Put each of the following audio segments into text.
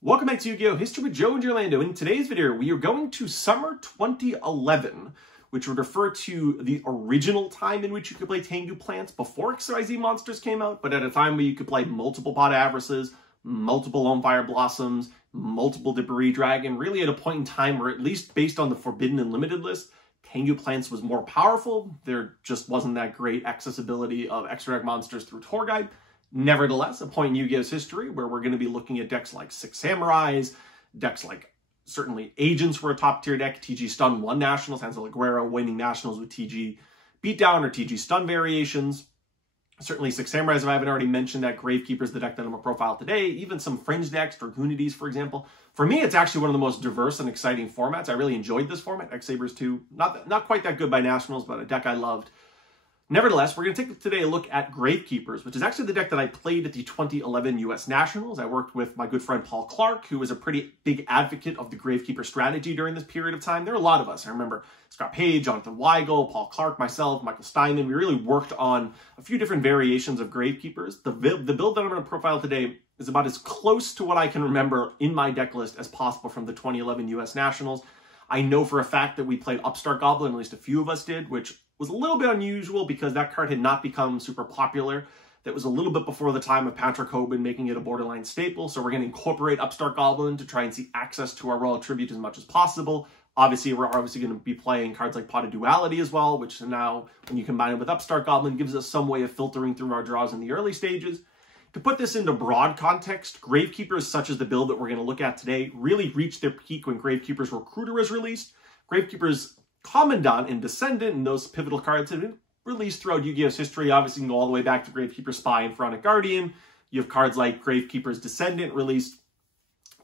Welcome back to Yu-Gi-Oh! History with Joe and Giorlando. In today's video, we are going to summer 2011, which would refer to the original time in which you could play Tengu plants before XYZ monsters came out, but at a time where you could play multiple Pot Avarices, multiple Lone Fire Blossoms, multiple Debris Dragon, really at a point in time where, at least based on the Forbidden and Limited list, Tengu plants was more powerful. There just wasn't that great accessibility of extra deck monsters through Tour Guide. Nevertheless, a point in Yu-Gi-Oh's history where we're going to be looking at decks like Six Samurais, decks like certainly Agents were a top tier deck, TG Stun won Nationals, Hansel Aguero winning Nationals with TG Beatdown or TG Stun variations. Certainly Six Samurais, if I haven't already mentioned that, Gravekeepers, the deck that I'm going to profile today, even some fringe decks, Dragunities, for example. For me, it's actually one of the most diverse and exciting formats. I really enjoyed this format. X-Sabers 2, not quite that good by Nationals, but a deck I loved. Nevertheless, we're going to take today a look at Gravekeepers, which is actually the deck that I played at the 2011 US Nationals. I worked with my good friend Paul Clark, who was a pretty big advocate of the Gravekeeper strategy during this period of time. There are a lot of us. I remember Scott Page, Jonathan Weigel, Paul Clark, myself, Michael Steinman. We really worked on a few different variations of Gravekeepers. The build that I'm going to profile today is about as close to what I can remember in my deck list as possible from the 2011 US Nationals. I know for a fact that we played Upstart Goblin, at least a few of us did, which was a little bit unusual because that card had not become super popular. That was a little bit before the time of Patrick Hoban making it a borderline staple. So we're going to incorporate Upstart Goblin to try and see access to our Royal Tribute as much as possible. Obviously, we're going to be playing cards like Pot of Duality as well, which now, when you combine it with Upstart Goblin, gives us some way of filtering through our draws in the early stages. To put this into broad context, Gravekeepers, such as the build that we're going to look at today, really reached their peak when Gravekeepers Recruiter was released. Gravekeepers Commandant and Descendant and those pivotal cards have been released throughout Yu-Gi-Oh's history. Obviously, you can go all the way back to Gravekeeper Spy and Pharaonic Guardian. You have cards like Gravekeepers Descendant released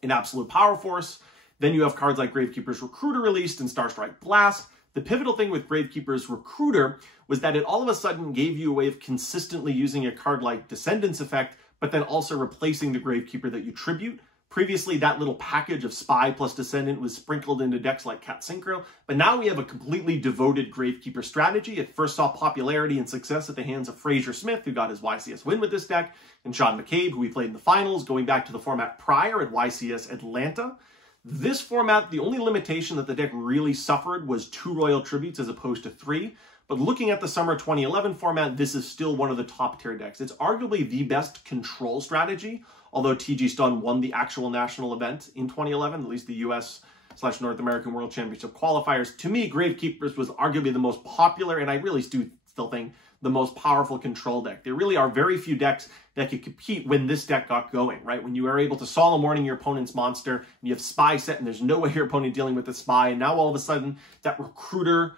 in Absolute Power Force. Then you have cards like Gravekeepers Recruiter released in Starstrike Blast. The pivotal thing with Gravekeepers Recruiter was that it all of a sudden gave you a way of consistently using a card like Descendant's effect, but then also replacing the Gravekeeper that you tribute. Previously, that little package of Spy plus Descendant was sprinkled into decks like Cat Synchro, but now we have a completely devoted Gravekeeper strategy. It first saw popularity and success at the hands of Fraser Smith, who got his YCS win with this deck, and Sean McCabe, who we played in the finals, going back to the format prior at YCS Atlanta. This format, the only limitation that the deck really suffered was 2 Royal Tributes as opposed to 3. But looking at the summer 2011 format, this is still one of the top tier decks. It's arguably the best control strategy, although TG Stun won the actual national event in 2011, at least the US/North American World Championship qualifiers. To me, Gravekeepers was arguably the most popular, and I really do still think the most powerful control deck. There really are very few decks that could compete when this deck got going, right? When you are able to Solemn Warning your opponent's monster, and you have Spy set, and there's no way your opponent dealing with the Spy, and now all of a sudden, that Recruiter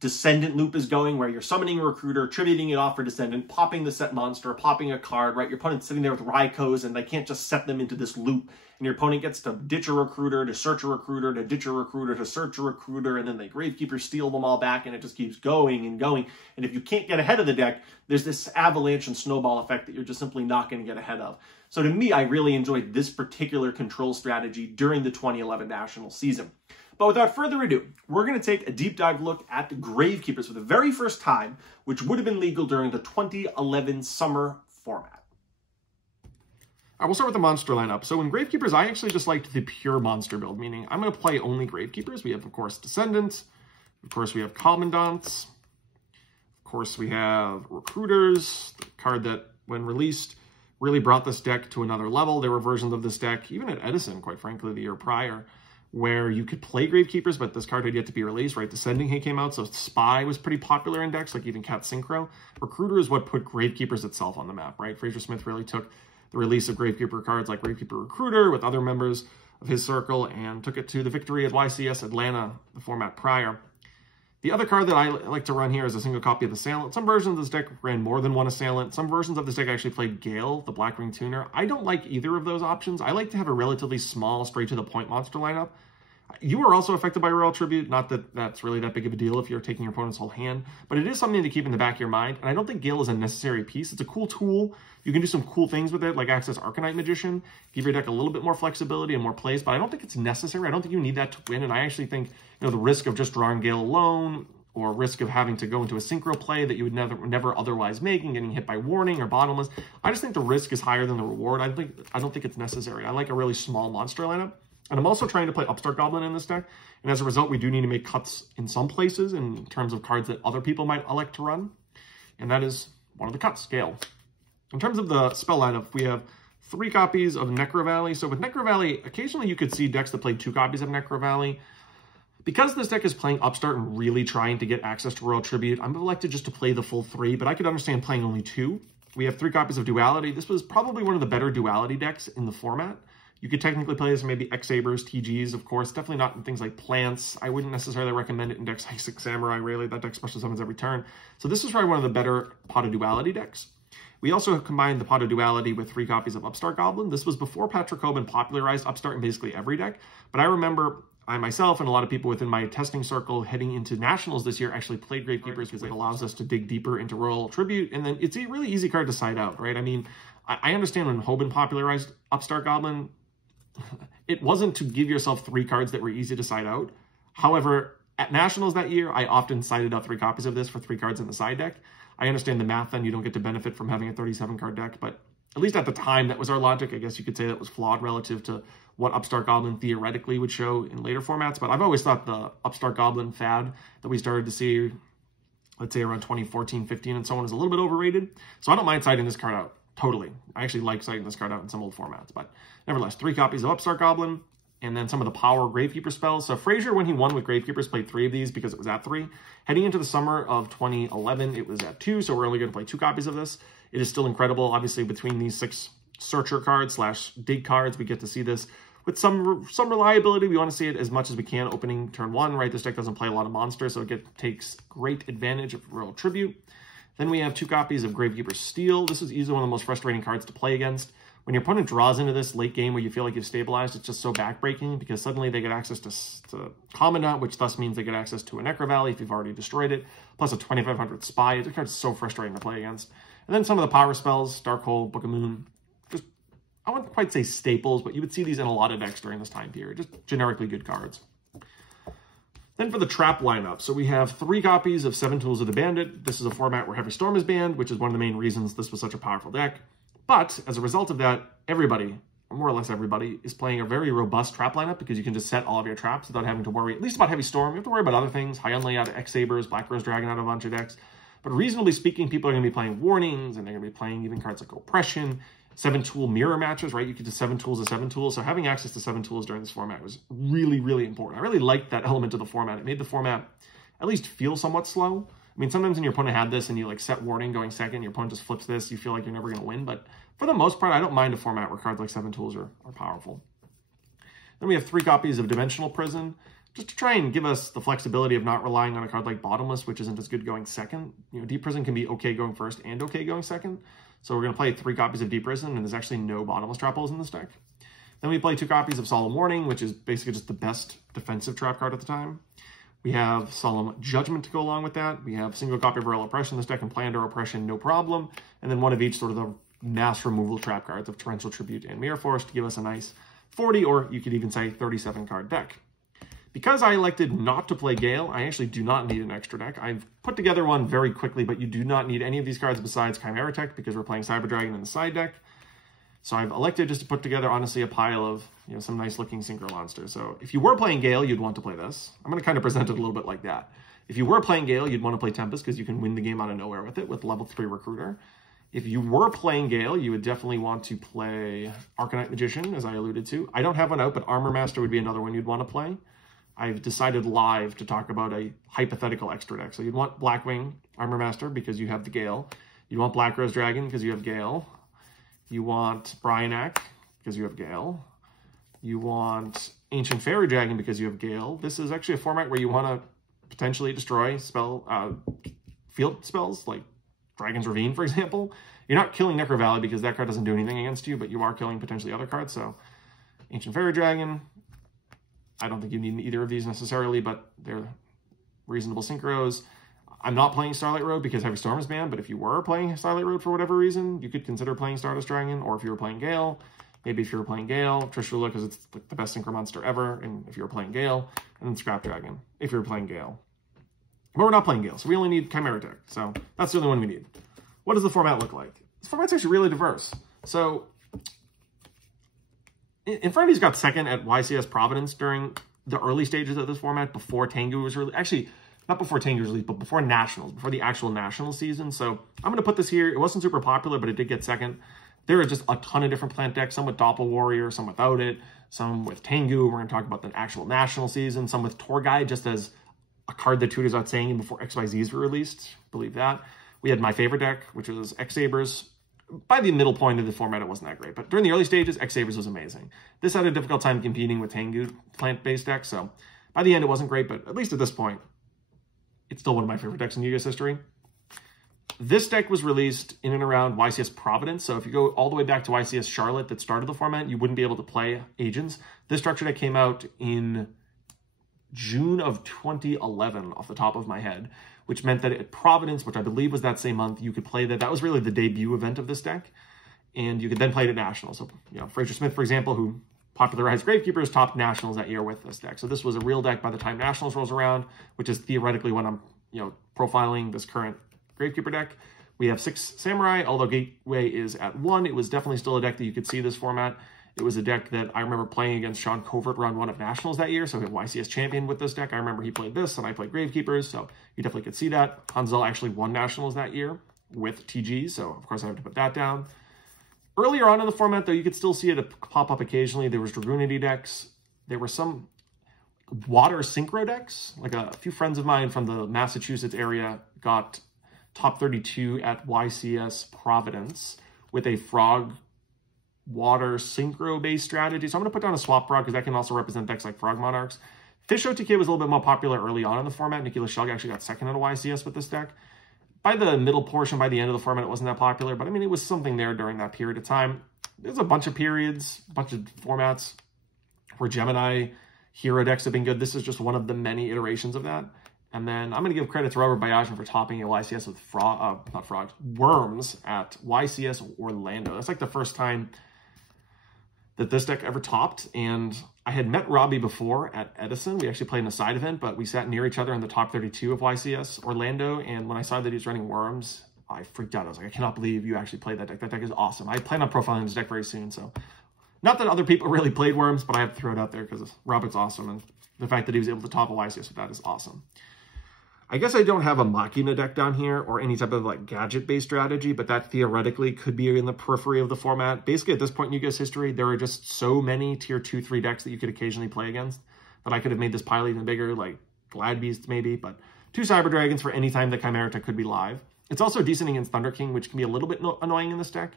Descendant loop is going where you're summoning a Recruiter, tributing it off for Descendant, popping the set monster, popping a card, right? Your opponent's sitting there with Raikos, and they can't just set them into this loop. And your opponent gets to ditch a Recruiter, to search a Recruiter, to ditch a Recruiter, to search a Recruiter, and then the Gravekeepers steal them all back, and it just keeps going and going. And if you can't get ahead of the deck, there's this avalanche and snowball effect that you're just simply not going to get ahead of. So to me, I really enjoyed this particular control strategy during the 2011 national season. But without further ado, we're going to take a deep dive look at the Gravekeepers for the very first time, which would have been legal during the 2011 summer format. All right, we'll start with the monster lineup. So in Gravekeepers, I actually just liked the pure monster build, meaning I'm going to play only Gravekeepers. We have, of course, Descendants. Of course, we have Commandants. Of course, we have Recruiters, the card that, when released, really brought this deck to another level. There were versions of this deck, even at Edison, quite frankly, the year prior, where you could play Gravekeepers, but this card had yet to be released, right? Descending Hay came out, so Spy was pretty popular in decks, like even Cat Synchro. Recruiter is what put Gravekeepers itself on the map, right? Fraser Smith really took the release of Gravekeeper cards like Gravekeeper Recruiter with other members of his circle and took it to the victory at YCS Atlanta, the format prior. The other card that I like to run here is a single copy of Assailant. Some versions of this deck ran more than one Assailant. Some versions of this deck actually played Gale, the Black Ring Tuner. I don't like either of those options. I like to have a relatively small, straight-to-the-point monster lineup. You are also affected by Royal Tribute. Not that that's really that big of a deal if you're taking your opponent's whole hand, but it is something to keep in the back of your mind. And I don't think Gale is a necessary piece. It's a cool tool. You can do some cool things with it, like access Arcanite Magician, give your deck a little bit more flexibility and more plays, but I don't think it's necessary. I don't think you need that to win. And I actually think, the risk of just drawing Gale alone or risk of having to go into a synchro play that you would never otherwise make and getting hit by warning or bottomless. I just think the risk is higher than the reward. I don't think it's necessary. I like a really small monster lineup. And I'm also trying to play Upstart Goblin in this deck. And as a result, we do need to make cuts in some places in terms of cards that other people might elect to run. And that is one of the cuts, Gale. In terms of the spell lineup, we have 3 copies of Necro Valley. So with Necro Valley, occasionally you could see decks that play 2 copies of Necro Valley. Because this deck is playing Upstart and really trying to get access to Royal Tribute, I'm elected just to play the full 3, but I could understand playing only 2. We have 3 copies of Duality. This was probably one of the better Duality decks in the format. You could technically play this in maybe X-Sabers, TGs, of course. Definitely not in things like Plants. I wouldn't necessarily recommend it in decks like Six Samurai, really. That deck special summons every turn. So this is probably one of the better Pot of Duality decks. We also have combined the Pot of Duality with 3 copies of Upstart Goblin. This was before Patrick Hoban popularized Upstart in basically every deck. But I remember I myself and a lot of people within my testing circle heading into Nationals this year actually played Gravekeepers because it allows us to dig deeper into Royal Tribute. And then it's a really easy card to side out, right? I mean, I understand when Hoban popularized Upstart Goblin, it wasn't to give yourself 3 cards that were easy to side out. However, at Nationals that year, I often sided out 3 copies of this for 3 cards in the side deck. I understand the math then, you don't get to benefit from having a 37 card deck, but at least at the time, that was our logic. I guess you could say that was flawed relative to what Upstart Goblin theoretically would show in later formats. But I've always thought the Upstart Goblin fad that we started to see, let's say around 2014, 15, and so on, is a little bit overrated. So I don't mind siding this card out, totally. I actually like siding this card out in some old formats. But nevertheless, 3 copies of Upstart Goblin, and then some of the power Gravekeeper spells. So Frazier, when he won with Gravekeepers, played 3 of these because it was at 3. Heading into the summer of 2011, it was at 2, so we're only going to play 2 copies of this. It is still incredible. Obviously, between these 6 Searcher cards / Dig cards, we get to see this with some reliability. We want to see it as much as we can opening turn 1, right? This deck doesn't play a lot of monsters, so it takes great advantage of Royal Tribute. Then we have 2 copies of Gravekeeper Steel. This is easily one of the most frustrating cards to play against. When your opponent draws into this late game where you feel like you've stabilized, it's just so backbreaking because suddenly they get access to Commandant, which thus means they get access to a Necro Valley if you've already destroyed it, plus a 2500 Spy. This card's so frustrating to play against. And then some of the power spells, Darkhold, Book of Moon, just, I wouldn't quite say staples, but you would see these in a lot of decks during this time period, just generically good cards. Then for the trap lineup, so we have 3 copies of 7 Tools of the Bandit. This is a format where Heavy Storm is banned, which is one of the main reasons this was such a powerful deck. But as a result of that, everybody, or more or less everybody, is playing a very robust trap lineup because you can just set all of your traps without having to worry, at least about Heavy Storm. You have to worry about other things, High Unlay out of X-Sabers, Black Rose Dragon out of a bunch of decks. But reasonably speaking, people are going to be playing Warnings, and they're going to be playing even cards like Oppression, 7-tool mirror matches, right? You could do 7 tools of 7 tools. So having access to 7 tools during this format was really, really important. I really liked that element of the format. It made the format at least feel somewhat slow. I mean, sometimes when your opponent had this and you like set Warning going second, your opponent just flips this, you feel like you're never going to win. But for the most part, I don't mind a format where cards like 7 tools are powerful. Then we have 3 copies of Dimensional Prison, just to try and give us the flexibility of not relying on a card like Bottomless, which isn't as good going second. You know, Deep Prison can be okay going first and okay going second. So we're going to play 3 copies of Deep Prison, and there's actually no Bottomless trap holes in this deck. Then we play 2 copies of Solemn Warning, which is basically just the best defensive trap card at the time. We have Solemn Judgment to go along with that. We have single copy of Royal Oppression. This deck can play under Oppression, no problem. And then one of each sort of the mass removal trap cards of Torrential Tribute and Mirror Force to give us a nice 40, or you could even say 37 card deck. Because I elected not to play Gale, I actually do not need an extra deck. I've put together one very quickly, but you do not need any of these cards besides Chimera Tech because we're playing Cyber Dragon in the side deck. So I've elected just to put together, honestly, a pile of, you know, some nice looking Synchro monsters. So if you were playing Gale, you'd want to play this. I'm going to kind of present it a little bit like that. If you were playing Gale, you'd want to play Tempest because you can win the game out of nowhere with it with level 3 Recruiter. If you were playing Gale, you would definitely want to play Arcanite Magician, as I alluded to. I don't have one out, but Armor Master would be another one you'd want to play. I've decided live to talk about a hypothetical extra deck. So you'd want Blackwing Armor Master because you have the Gale. You'd want Black Rose Dragon because you have Gale. You want Bryanak because you have Gale. You want Ancient Fairy Dragon because you have Gale. This is actually a format where you want to potentially destroy field spells like Dragon's Ravine, for example. You're not killing Necro Valley because that card doesn't do anything against you, but you are killing potentially other cards. So Ancient Fairy Dragon. I don't think you need either of these necessarily, but they're reasonable synchros. I'm not playing Starlight Road because Heavy Storm is banned, but if you were playing Starlight Road for whatever reason, you could consider playing Stardust Dragon, or if you were playing Gale, maybe if you were playing Gale, Trishula, because it's like the best synchro monster ever, and if you were playing Gale, and then Scrap Dragon, if you were playing Gale. But we're not playing Gale, so we only need Chimera Deck. So that's the only one we need. What does the format look like? This format's actually really diverse. So Infirmity's got second at YCS Providence during the early stages of this format before Tengu was released. Actually, not before Tengu was released, but before Nationals, before the actual National season. So I'm going to put this here. It wasn't super popular, but it did get second. There are just a ton of different plant decks, some with Doppel Warrior, some without it, some with Tengu. We're going to talk about the actual National season, some with Tour Guide, just as a card that tutors out saying before XYZs were released. Believe that. We had my favorite deck, which was X-Sabers. By the middle point of the format, it wasn't that great. But during the early stages, X-Sabers was amazing. This had a difficult time competing with Tengu plant-based decks. So by the end, it wasn't great. But at least at this point, it's still one of my favorite decks in Yu-Gi-Oh! History. This deck was released in and around YCS Providence. So if you go all the way back to YCS Charlotte that started the format, you wouldn't be able to play Agents. This structure deck came out in June of 2011 off the top of my head, which meant that at Providence, which I believe was that same month, you could play that. That was really the debut event of this deck. And you could then play it at Nationals. So, you know, Fraser Smith, for example, who popularized Gravekeepers, topped Nationals that year with this deck. So this was a real deck by the time Nationals rolls around, which is theoretically when I'm, you know, profiling this current Gravekeeper deck. We have 6 Samurai, although Gateway is at 1. It was definitely still a deck that you could see this format. It was a deck that I remember playing against Sean Covert round 1 of Nationals that year, so he had YCS champion with this deck. I remember he played this, and I played Gravekeepers, so you definitely could see that. Hanzel actually won Nationals that year with TG, so of course I have to put that down. Earlier on in the format, though, you could still see it pop up occasionally. There was Dragoonity decks. There were some water synchro decks. Like a few friends of mine from the Massachusetts area got top 32 at YCS Providence with a frog water synchro-based strategy. So I'm going to put down a swap frog because that can also represent decks like Frog Monarchs. Fish OTK was a little bit more popular early on in the format. Nikki Lashug actually got second at a YCS with this deck. By the middle portion, by the end of the format, it wasn't that popular, but I mean, it was something there during that period of time. There's a bunch of periods, a bunch of formats where Gemini hero decks have been good. This is just one of the many iterations of that. And then I'm going to give credit to Robert Bayajan for topping a YCS with Worms at YCS Orlando. That's like the first time that this deck ever topped, and I had met Robbie before at Edison. We actually played in a side event, but we sat near each other in the top 32 of YCS Orlando, and when I saw that he was running Worms, I freaked out. I was like, I cannot believe you actually played that deck. That deck is awesome. I plan on profiling this deck very soon, so not that other people really played Worms, but I have to throw it out there because Robert's awesome, and the fact that he was able to top a YCS with that is awesome. I guess I don't have a Machina deck down here or any type of like gadget-based strategy, but that theoretically could be in the periphery of the format. Basically, at this point in Yu-Gi-Oh's history, there are just so many tier 2, 3 decks that you could occasionally play against that I could have made this pile even bigger, like Glad Beast maybe, but 2 Cyber Dragons for any time that Chimera Tech could be live. It's also decent against Thunder King, which can be a little bit annoying in this deck.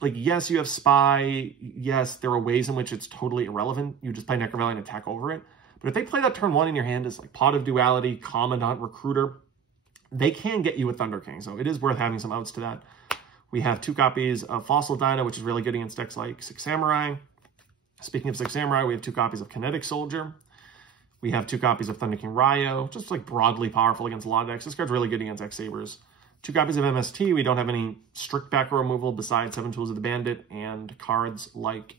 Like, yes, you have Spy. Yes, there are ways in which it's totally irrelevant. You just play Necrovalley and attack over it. But if they play that turn 1 in your hand as like Pot of Duality, Commandant, Recruiter, they can get you with Thunder King. So it is worth having some outs to that. We have 2 copies of Fossil Dino, which is really good against decks like 6 Samurai. Speaking of 6 Samurai, we have 2 copies of Kinetic Soldier. We have 2 copies of Thunder King Ryo, just like broadly powerful against a lot of decks. This card's really good against X-Sabers. 2 copies of MST. We don't have any strict back row removal besides 7 Tools of the Bandit and cards like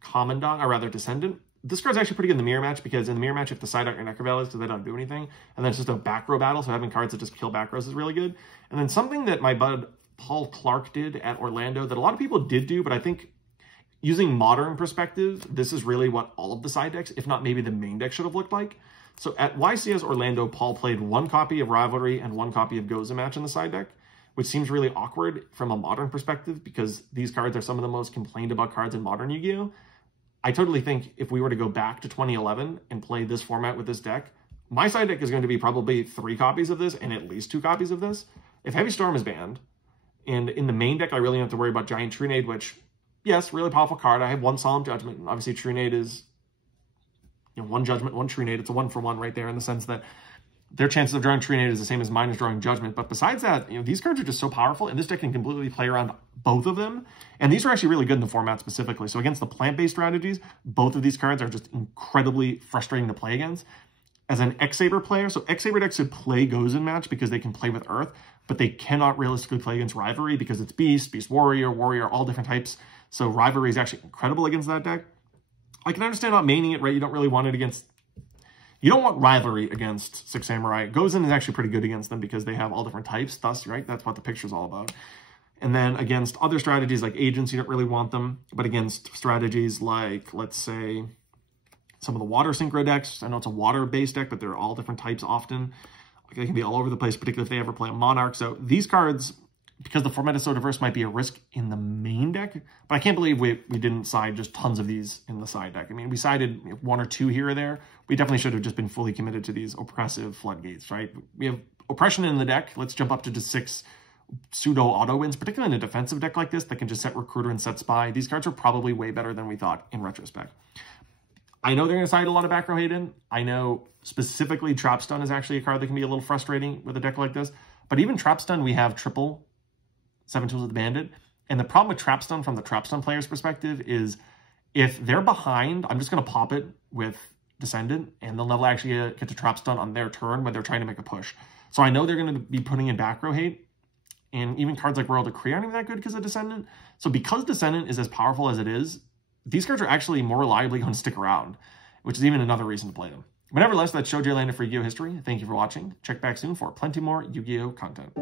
Commandant, or rather Descendant. This card's actually pretty good in the mirror match because in the mirror match, you have to side out your Necrovalleys because they don't do anything. And then it's just a back row battle, so having cards that just kill back rows is really good. And then something that my bud Paul Clark did at Orlando that a lot of people did do, but I think using modern perspective, this is really what all of the side decks, if not maybe the main deck, should have looked like. So at YCS Orlando, Paul played 1 copy of Rivalry and 1 copy of Goza Match in the side deck, which seems really awkward from a modern perspective because these cards are some of the most complained about cards in modern Yu-Gi-Oh! I totally think if we were to go back to 2011 and play this format with this deck, my side deck is going to be probably 3 copies of this and at least 2 copies of this. If Heavy Storm is banned, and in the main deck I really don't have to worry about Giant Trunade, which, yes, really powerful card. I have 1 Solemn Judgment. Obviously, Trunade is, 1 Judgment, 1 Trunade. It's a 1-for-1 right there in the sense that their chances of drawing Trunade is the same as mine is drawing Judgment. But besides that, these cards are just so powerful, and this deck can completely play around both of them. And these are actually really good in the format specifically. So against the plant-based strategies, both of these cards are just incredibly frustrating to play against. As an X-Saber player, so X-Saber decks should play Gozen Match because they can play with Earth, but they cannot realistically play against Rivalry because it's Beast, Beast Warrior, Warrior, all different types. So Rivalry is actually incredible against that deck. I can understand not maining it, right? You don't really want it against, You don't want rivalry against Six Samurai. Gozen is actually pretty good against them because they have all different types, thus, right? That's what the picture's all about. And then against other strategies like agents, you don't really want them. But against strategies like, let's say, some of the water synchro decks. I know it's a water-based deck, but they're all different types often. They can be all over the place, particularly if they ever play a Monarch. So these cards, because the format is so diverse, might be a risk in the main deck. But I can't believe we didn't side just tons of these in the side deck. I mean, we sided one or two here or there. We definitely should have just been fully committed to these oppressive floodgates, right? We have oppression in the deck. Let's jump up to just 6 pseudo-auto wins, particularly in a defensive deck like this that can just set Recruiter and set Spy. These cards are probably way better than we thought in retrospect. I know they're going to side a lot of back row Hayden. I know specifically Trap Stun is actually a card that can be a little frustrating with a deck like this. But even Trap Stun, we have triple 7 Tools of the Bandit. And the problem with Trap Stun from the Trap Stun player's perspective is if they're behind, I'm just going to pop it with Descendant, and they'll never actually get to Trap Stun on their turn when they're trying to make a push. So I know they're going to be putting in back row hate. And even cards like Royal Decree aren't even that good because of Descendant. So because Descendant is as powerful as it is, these cards are actually more reliably going to stick around, which is even another reason to play them. But nevertheless, that's Giorlando for Yu-Gi-Oh! History. Thank you for watching. Check back soon for plenty more Yu-Gi-Oh! content.